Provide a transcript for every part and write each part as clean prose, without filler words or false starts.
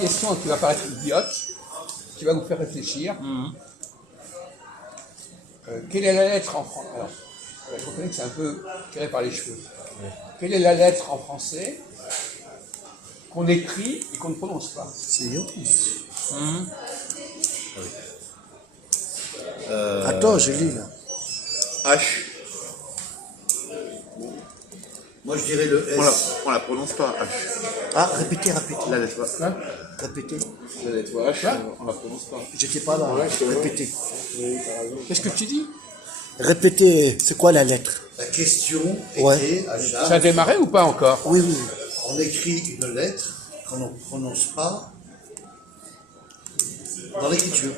question qui va paraître idiote, qui va vous faire réfléchir. Quelle est la lettre en français? Alors, je reconnais que c'est un peu tiré par les cheveux. Quelle est la lettre en français qu'on écrit et qu'on ne prononce pas? C'est Attends, je lis là. H. Moi je dirais le S. On la prononce pas, H. Ah, répétez. La lettre H. Répétez. La lettre H, on la prononce pas. J'étais pas là. Répétez. Qu'est-ce que tu dis? Répétez, c'est quoi la lettre? La question Ouais. était à Ça a Charles, démarré ou pas encore? Oui. on écrit une lettre qu'on ne prononce pas dans l'écriture.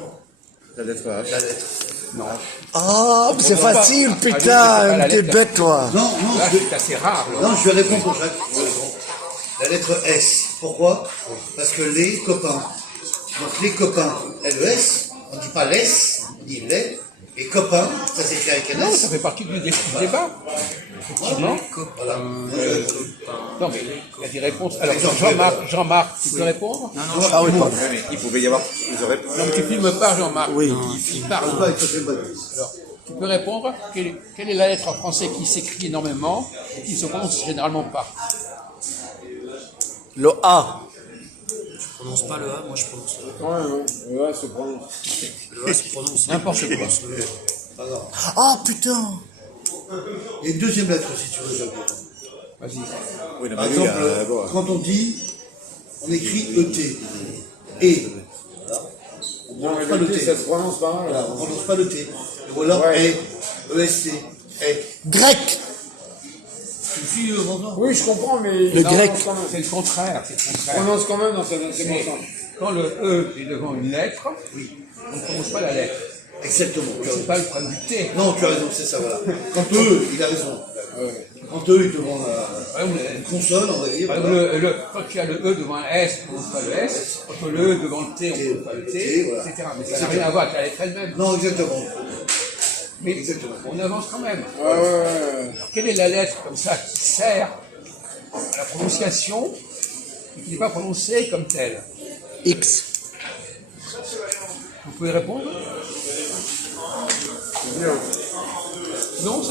La lettre H. La lettre. Non. Ah, c'est comprend pas. facile, Ah, je sais pas putain, la t'es lettre. bête, toi. Non, Là, c'est assez rare. Là. non, je vais répondre pour Jacques. Je vais répondre. La lettre S. Pourquoi? Parce que les copains. Donc les copains, LES, on ne dit pas les, on dit les. Et copains, ça s'écrit avec un Non, S. ça fait partie du débat. Effectivement. Voilà. Non, mais il y a des réponses. Alors, Jean-Marc, tu peux répondre? Ah oui, pardon. Ouais, mais il pouvait y avoir plusieurs réponses. Non, mais tu filmes pas, Jean-Marc. Oui. Il parle. Pourquoi il faut faire une bonne Alors, tu peux répondre. Quelle est la lettre en français qui s'écrit énormément et qui ne se prononce généralement pas? Le A. Je prononce pas le A, moi je prononce le A. Ouais, se prononce. Le A se prononce. N'importe quoi. Alors, Ah, putain. il y a une deuxième lettre si tu veux, Jacques. Vas-y. Oui, non, Par mais lui, exemple, bon. quand on dit, on écrit ET. Et. Non, mais pas le le T, T. ça se prononce pas mal. Voilà, on ne prononce pas le T. Ou alors Ouais. EST. Et. Grec. Tu suis Vincent? Oui, je comprends, mais... Le Non, grec. c'est le contraire. C'est le On contraire. prononce quand même dans ce bon sens. Quand le E est devant une lettre, on ne prononce pas la lettre. Exactement. Tu as C'est raison. pas le problème du T. Non, tu as raison, c'est ça, voilà. Quand il a raison. Quand il est devant une console, on va dire. Par voilà. exemple, quand tu as le E devant un S, on ne prononce pas le S. Quand tu as le E devant le T, on ne prononce pas le T, voilà. etc. Mais ça n'a rien à voir avec la lettre elle-même. Non, exactement. Mais on avance quand même. Alors, quelle est la lettre comme ça qui sert à la prononciation et qui n'est pas prononcée comme telle? X. Vous pouvez répondre? Non,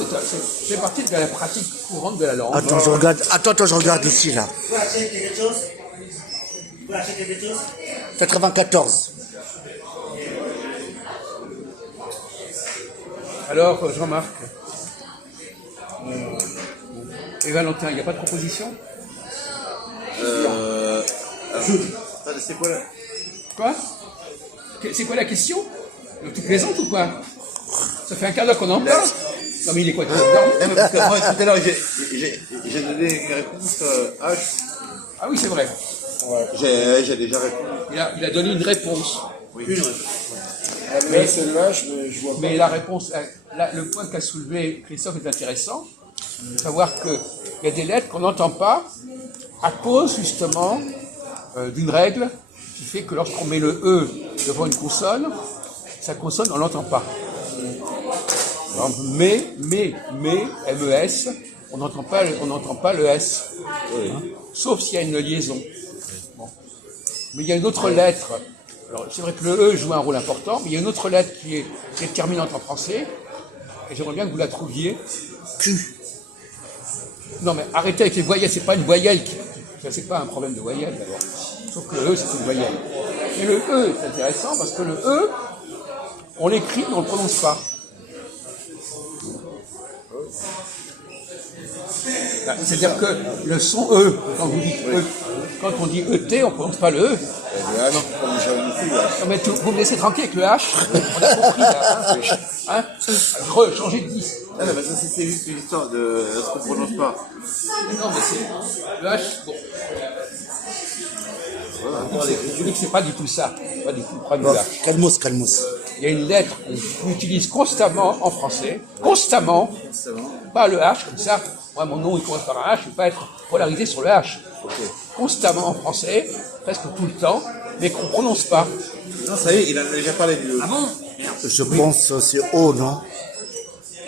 c'est partie de la pratique courante de la langue. Attends, je regarde. Attends, je regarde ici, là. Vous achetez quelque chose? Vous achetez quelque chose? 94. Alors, Jean-Marc et Valentin, il n'y a pas de proposition? C'est quoi là? Quoi? C'est quoi la question? Tu plaisantes ou quoi? Ça fait un quart d'heure qu'on en parle. Non mais il est quoi? Tu dors? Non, mais parce que moi, tout à l'heure, j'ai donné une réponse H. Ah oui, c'est vrai. J'ai déjà répondu. Il a donné une réponse. Oui. Une réponse. Mais c'est le H, mais je vois pas. Mais la réponse, le point qu'a soulevé Christophe est intéressant. De savoir qu'il y a des lettres qu'on n'entend pas à cause justement d'une règle qui fait que lorsqu'on met le E devant une consonne, sa consonne, on ne l'entend pas. Par exemple, MES, on n'entend pas le S. Hein, sauf s'il y a une liaison. Bon. Mais il y a une autre lettre. Alors, c'est vrai que le E joue un rôle important, mais il y a une autre lettre qui est déterminante en français, et j'aimerais bien que vous la trouviez. Q. Non, mais arrêtez avec les voyelles, c'est pas une voyelle. Ça, c'est pas un problème de voyelle, d'abord. Sauf que le E, c'est une voyelle. Et le E, c'est intéressant, parce que le E, on l'écrit, mais on ne le prononce pas. C'est-à-dire que le son E, quand vous dites E, quand on dit ET, on ne prononce pas le E. Le H, comme j'avais dit, Non, mais vous me laissez tranquille avec le H. On a compris, là. Hein, changez de 10. Ah non, mais ça, c'est juste une histoire de ce qu'on prononce pas. Non, mais c'est le H. Bon. Je dis que c'est pas du tout ça. Pas du tout le problème du H. Calmos. Il y a une lettre qu'on utilise constamment en français. Constamment. Pas le H, comme ça. Moi, mon nom, il commence par un H. Je ne vais pas être polarisé sur le H. Constamment en français, presque tout le temps, mais qu'on ne prononce pas. Non, ça y est, il en a déjà parlé du E. Ah bon? Merde. Je pense que c'est O, non?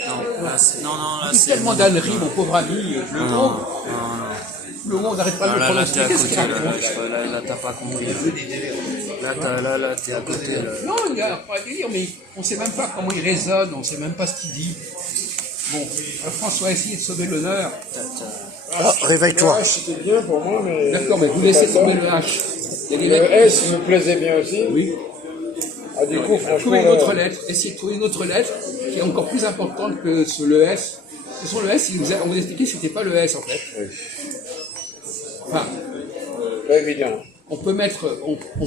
Non, là, c'est... Non, là, Il y a c'est... tellement d'âneries, mon pauvre ami, je le trouve. Non. Le moment où on n'arrête pas de Ah, le là, prononcer. t'es à Qu'est-ce côté, qu'il y a là, t'as pas compris. Là, t'es à côté, là. Non, il n'y a pas à dire, mais on ne sait même pas comment il résonne, on ne sait même pas ce qu'il dit. Bon, François a essayé de sauver l'honneur. Ah, réveille-toi. C'était bien pour moi, mais. D'accord, mais vous laissez tomber le H. Il y a des Le lettres. S me plaisait bien aussi. Oui. Ah, du coup, franchement. Trouvez une autre lettre, essayez de trouver une autre lettre qui est encore plus importante que le S. De toute façon, le S, on vous a expliqué que ce n'était pas le S en fait. Enfin, Pas évident. on peut mettre.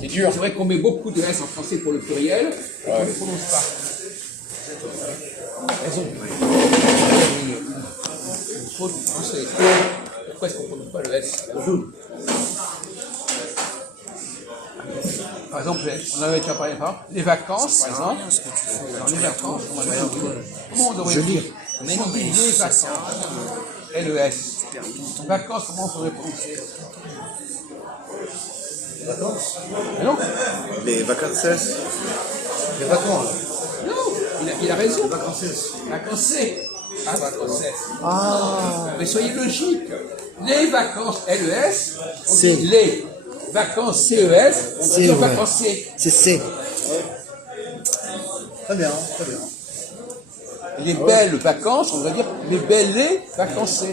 C'est vrai qu'on met beaucoup de S en français pour le pluriel, mais on ne le prononce pas. Raison. Une faute du français. Pourquoi est-ce qu'on ne prononce pas le S? Par exemple, on avait déjà parlé par les vacances, par exemple. Alors, les vacances, comment on devrait dire? Si on dit les vacances, LES. Vacances, comment on pourrait prononcer? Vacances. Mais non, Les vacances. Les vacances. non, il a raison. Vacances. Ah, vacances. Mais soyez logique. Les vacances LES, on C'est. dit les vacances CES, on C'est dit vrai. vacances C. C'est C. Très bien, très bien. Les belles vacances, on devrait dire les belles vacances.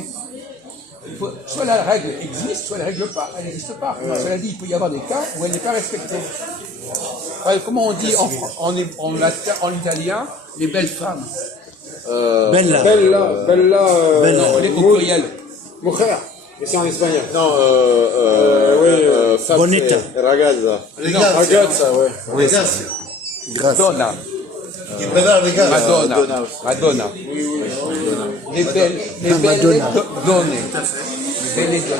Soit la règle existe, soit elle ne règle pas. Elle n'existe pas. Cela dit, il peut y avoir des cas où elle n'est pas respectée. Comment on dit en italien les belles femmes? Bella. Bella. Non, les au pluriel. Mujer. Et c'est en espagnol. Non, Bonita. Ragazza. Ragazza, ouais. Ragazzi. Grâce. Madonna. Il bella ragazzi. Madonna. Madonna. Les belles Madonna. donne. Les belles donne.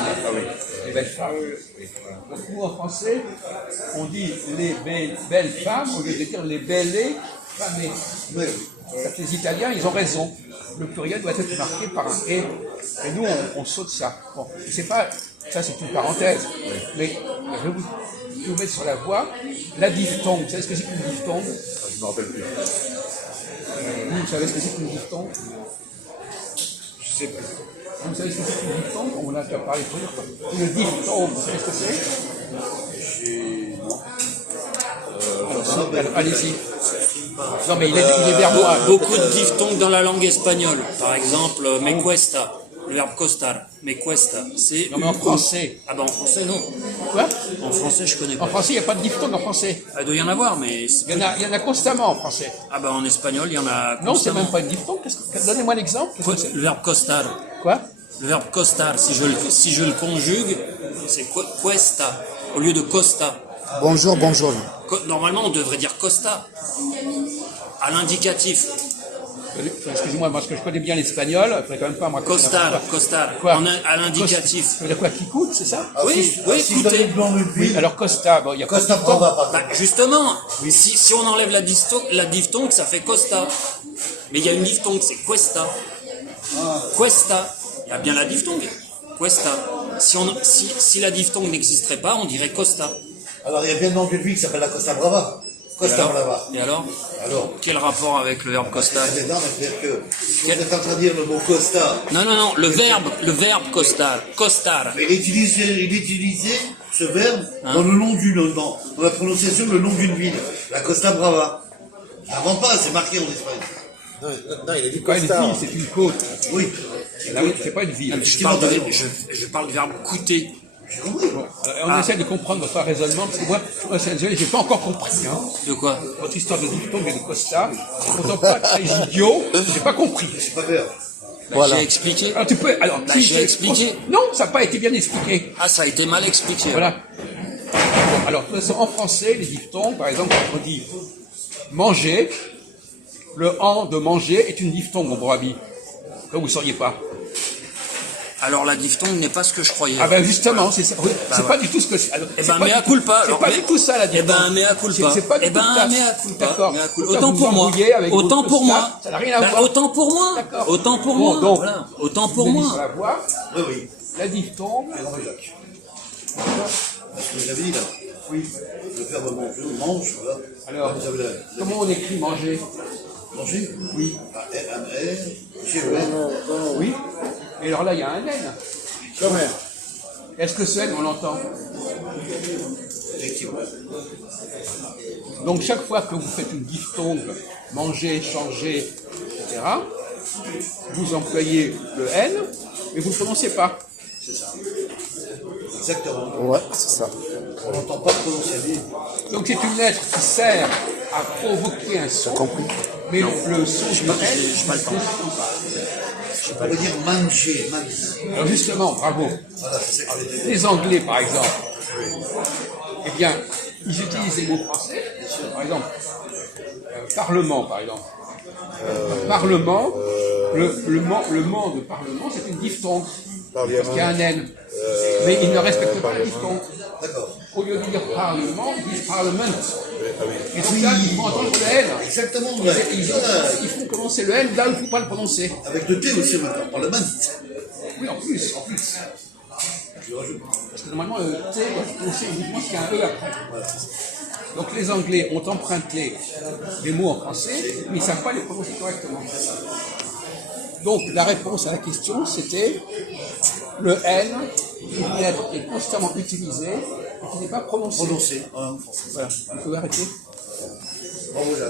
Les belles femmes. Donc nous en français, on dit les belles femmes au lieu de dire les belles femmes. Oui. Les Italiens, ils ont raison. Le pluriel doit être marqué par un « et ». Et nous, on saute ça. Bon, c'est pas... Ça, c'est une parenthèse. Mais je vais vous mettre sur la voie la diphtongue. Vous savez ce que c'est qu'une diphtongue? Je ne me rappelle plus. Vous savez ce que c'est qu'une diphtongue? Je sais plus. Vous savez ce que c'est qu'une diphtongue? On en a déjà parlé tout à l'heure. Une diphtongue, vous savez ce que c'est? Alors, allez-y. Non, mais il est verbois. Beaucoup de diphtongues dans la langue espagnole. Par exemple, me cuesta, le verbe costar. Me cuesta. C'est Non, mais en français. Ah ben en français, non. Quoi? En français, je connais En pas. français, il n'y a pas de diphtongue en français. Il doit y en avoir, mais... Il y en a constamment en français. Ah ben en espagnol, il y en a Non, c'est constamment. même pas une diphtongue. Donnez-moi l'exemple. Qu'est-ce que c'est? Le verbe costar. Quoi? Le verbe costar, si je le conjugue, c'est cuesta au lieu de costa. Bonjour, bonjour. Normalement, on devrait dire costa à l'indicatif. Excusez-moi, parce que je connais bien l'espagnol, il faudrait quand même pas moi. Costar, Quoi? à l'indicatif. Ça veut dire quoi? Qui coûte, c'est ça? Oui, Si je écoutez. donnais le blanc de Oui, l'huile, alors Costa, bon, il y a pas de Costa diphtongue. Brava, par Bah, exemple. justement, si on enlève la diphtongue, ça fait costa. Mais il y a une diphtongue, c'est cuesta. Cuesta. Il y a bien la diphtongue. Cuesta. Si la diphtongue n'existerait pas, on dirait costa. Alors, il y a bien le nom de l'huile qui s'appelle la Costa Brava. Costa Brava. Et alors Alors, Quel rapport avec le verbe costa? c'est énorme, c'est-à-dire que si vous êtes en train de dire le mot Costa, Non, le verbe costar. Costar. mais il utilisait ce verbe dans le nom d'une, dans la prononciation, le nom d'une ville, la Costa Brava. Invente pas, c'est marqué en Espagne. Non, il a dit Quoi, une Costa. ville, c'est une côte. Oui, Là, c'est pas une ville. Je parle du verbe coûter. j'ai compris. On essaie de comprendre votre raisonnement, parce que moi, j'ai pas encore compris, hein. De quoi? Votre histoire de diphtongue et de Costa. Pourtant pas très idiot, j'ai pas compris. J'ai pas peur. Voilà. J'ai expliqué. Alors tu peux, alors, Bah, si j'ai expliqué. Non, ça n'a pas été bien expliqué. Ah, ça a été mal expliqué. Voilà. Alors, de toute façon, en français, les diphtongues, par exemple, quand on dit manger, le en de manger est une diphtongue, mon bon ami. Comme vous ne sauriez pas. Alors la diphtongue n'est pas ce que je croyais. Ah ben justement, c'est ça. Oui, c'est ouais. pas du tout ce que c'est. Eh ben, mea culpa. C'est pas du tout ça la Eh diphtongue. ben, mea culpa. C'est pas du Eh tout ben, ça. mea culpa. D'accord. Mea culpa. Autant Autant pour moi. Autant pour moi. Ça n'a rien à Ben, voir. autant pour moi. D'accord. Autant pour Bon, moi. donc, Voilà. Autant pour Vous allez sur moi. la voie, Oui, oui. la diphtongue. Parce que j'avais dit là. Oui. Le verbe manger, mange, voilà. Alors, Vous avez comment on écrit manger? manger. Oui. A-M-R, G-E-N. Oui. Et alors là, il y a un N. Chômeur. Est-ce que ce N, on l'entend? Effectivement. Donc chaque fois que vous faites une diphtongue, manger, changer, etc., vous employez le N, mais vous ne le prononcez pas. C'est ça. Exactement. Ouais, c'est ça. On n'entend pas prononcer les. Donc c'est une lettre qui sert à provoquer un son, compris. mais le son du N pas le temps. ne se prononce pas. On veut dire manger, manger. Alors justement, bravo. Voilà, c'est ça que je veux dire. Les Anglais, par exemple, eh bien, ils utilisent les mots français. Par exemple, parlement, par exemple. Parlement, le mot de parlement, c'est une diphtongue, parce qu'il y a un N. Mais ils ne respectent pas la diphtongue. D'accord. Au lieu de dire parlement, ils disent parlement. Et donc là, ils vont entendre le N. Exactement, ouais. Ils font commencer le N là où il ne faut pas le prononcer. Avec le T aussi maintenant, parlement. Oui, en plus. Parce que normalement, le T doit se prononcer uniquement s'il y a un E après. Donc les Anglais ont emprunté des mots en français, mais ils ne savent pas les prononcer correctement. Donc la réponse à la question, c'était le N, une lettre qui est constamment utilisée et qui n'est pas prononcée. Prononcé en français. Voilà, vous pouvez arrêter. Bravo, Jacques.